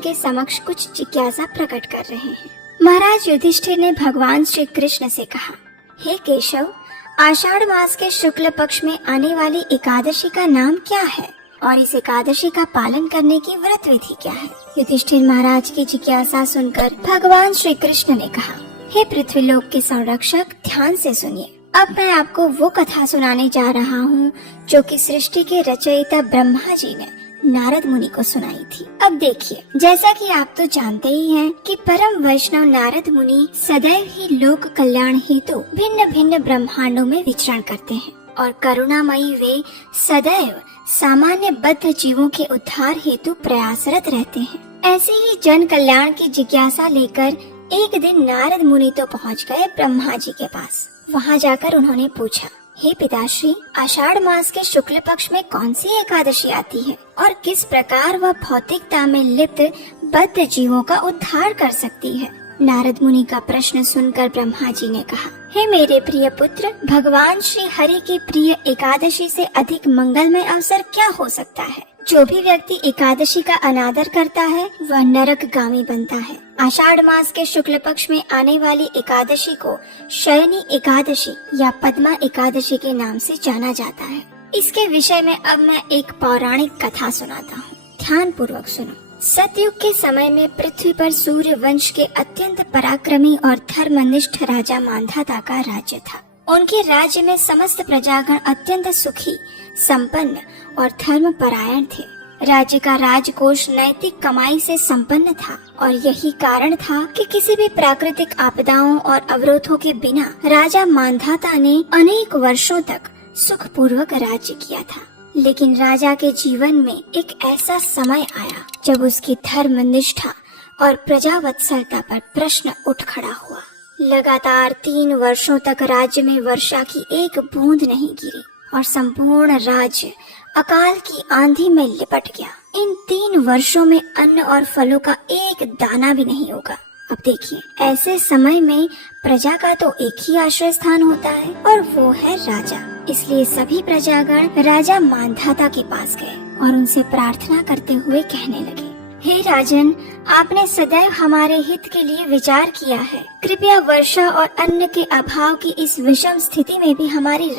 के समक्ष कुछ जिज्ञासा प्रकट कर रहे हैं। महाराज युधिष्ठिर ने भगवान श्री कृष्ण से कहा, हे केशव, आषाढ़ मास के शुक्ल पक्ष में आने वाली एकादशी का नाम क्या है और इस एकादशी का पालन करने की व्रत विधि क्या है? युधिष्ठिर महाराज की जिज्ञासा सुनकर भगवान श्री कृष्ण ने कहा, हे पृथ्वीलोक के संरक्षक, ध्यान से सुनिए। अब मैं आपको वो कथा सुनाने जा रहा हूँ जो कि सृष्टि के रचयिता ब्रह्मा जी ने नारद मुनि को सुनाई थी। अब देखिए, जैसा कि आप तो जानते ही हैं कि परम वैष्णव नारद मुनि सदैव ही लोक कल्याण हेतु भिन्न भिन्न ब्रह्मांडों में विचरण करते हैं और करुणामयी वे सदैव सामान्य बद्ध जीवों के उद्धार हेतु प्रयासरत रहते हैं। ऐसे ही जन कल्याण की जिज्ञासा लेकर एक दिन नारद मुनि तो पहुँच गए ब्रह्मा जी के पास। वहाँ जाकर उन्होंने पूछा, हे पिताश्री, आषाढ़ मास के शुक्ल पक्ष में कौन सी एकादशी आती है और किस प्रकार वह भौतिकता में लिप्त बद्ध जीवों का उद्धार कर सकती है? नारद मुनि का प्रश्न सुनकर ब्रह्मा जी ने कहा, हे मेरे प्रिय पुत्र, भगवान श्री हरि की प्रिय एकादशी से अधिक मंगलमय अवसर क्या हो सकता है? जो भी व्यक्ति एकादशी का अनादर करता है वह नरकगामी बनता है। आषाढ़ मास के शुक्ल पक्ष में आने वाली एकादशी को शयनी एकादशी या पद्मा एकादशी के नाम से जाना जाता है। इसके विषय में अब मैं एक पौराणिक कथा सुनाता हूँ, ध्यान पूर्वक सुनो। सतयुग के समय में पृथ्वी पर सूर्य वंश के अत्यंत पराक्रमी और धर्मनिष्ठ राजा मांधाता का राज्य था। उनके राज्य में समस्त प्रजागण अत्यंत सुखी, संपन्न और धर्म परायण थे। राज्य का राजकोष नैतिक कमाई से संपन्न था और यही कारण था कि किसी भी प्राकृतिक आपदाओं और अवरोधों के बिना राजा मांधाता ने अनेक वर्षों तक सुखपूर्वक राज्य किया था। लेकिन राजा के जीवन में एक ऐसा समय आया जब उसकी धर्मनिष्ठा और प्रजावत्सलता पर प्रश्न उठ खड़ा हुआ। लगातार 3 वर्षों तक राज्य में वर्षा की एक बूंद नहीं गिरी और संपूर्ण राज्य अकाल की आंधी में लिपट गया। इन 3 वर्षों में अन्न और फलों का एक दाना भी नहीं होगा। अब देखिए, ऐसे समय में प्रजा का तो एक ही आश्रय स्थान होता है और वो है राजा। इसलिए सभी प्रजागण राजा मांधाता के पास गए और उनसे प्रार्थना करते हुए कहने लगे, हे राजन, आपने सदैव हमारे हित के लिए विचार किया है। कृपया वर्षा और अन्न के अभाव की इस विषम स्थिति में भी हमारी